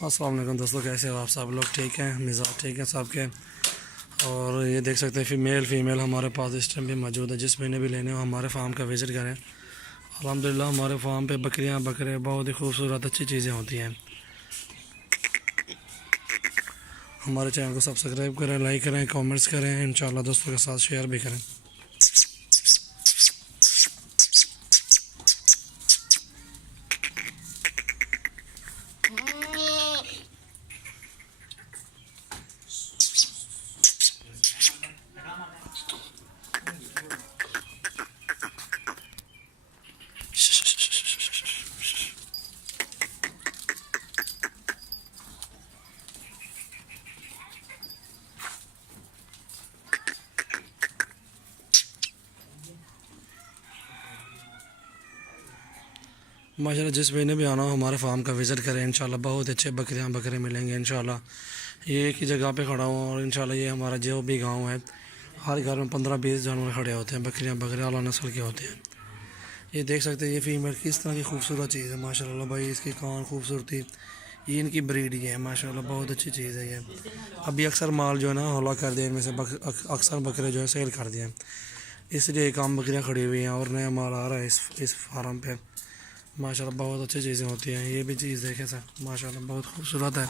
अस्सलाम वालेकुम दोस्तों, कैसे हो आप सब लोग? ठीक हैं, मिजाज ठीक है सबके। और ये देख सकते हैं फीमेल हमारे पास इस टाइम भी मौजूद है। जिस महीने भी लेने हो हमारे फार्म का विज़िट करें। अल्हम्दुलिल्लाह हमारे फार्म पे बकरियां बकरे बहुत ही खूबसूरत अच्छी चीज़ें होती हैं। हमारे चैनल को सब्सक्राइब करें, लाइक करें, कमेंट्स करें, इंशाल्लाह दोस्तों के साथ शेयर भी करें। माशाल्लाह जिस महीने भी आना हो हमारे फार्म का विज़िट करें। इंशाल्लाह बहुत अच्छे बकरियां बकरे मिलेंगे इंशाल्लाह। ये एक ही जगह पे खड़ा हूँ और इंशाल्लाह ये हमारा जो भी गांव है, हर घर में 15-20 जानवर खड़े होते हैं। बकरियां बकरे आला नस्ल के होते हैं। ये देख सकते हैं ये फीमेल किस तरह की खूबसूरत चीज़ है माशाल्लाह भाई। इसकी कान खूबसूरती, ये इनकी ब्रीड ही है माशाल्लाह, बहुत अच्छी चीज़ है ये। अभी अक्सर माल जो है ना हौला कर दिया, इनमें से अक्सर बकरे जो है सेल कर दिए हैं, इसलिए एक आम बकरियाँ खड़ी हुई हैं और नया माल आ रहा है इस फार्म पे। माशाल्लाह बहुत अच्छी चीज़ें होती हैं। ये भी चीज़ देखे सर, माशाल्लाह बहुत खूबसूरत है।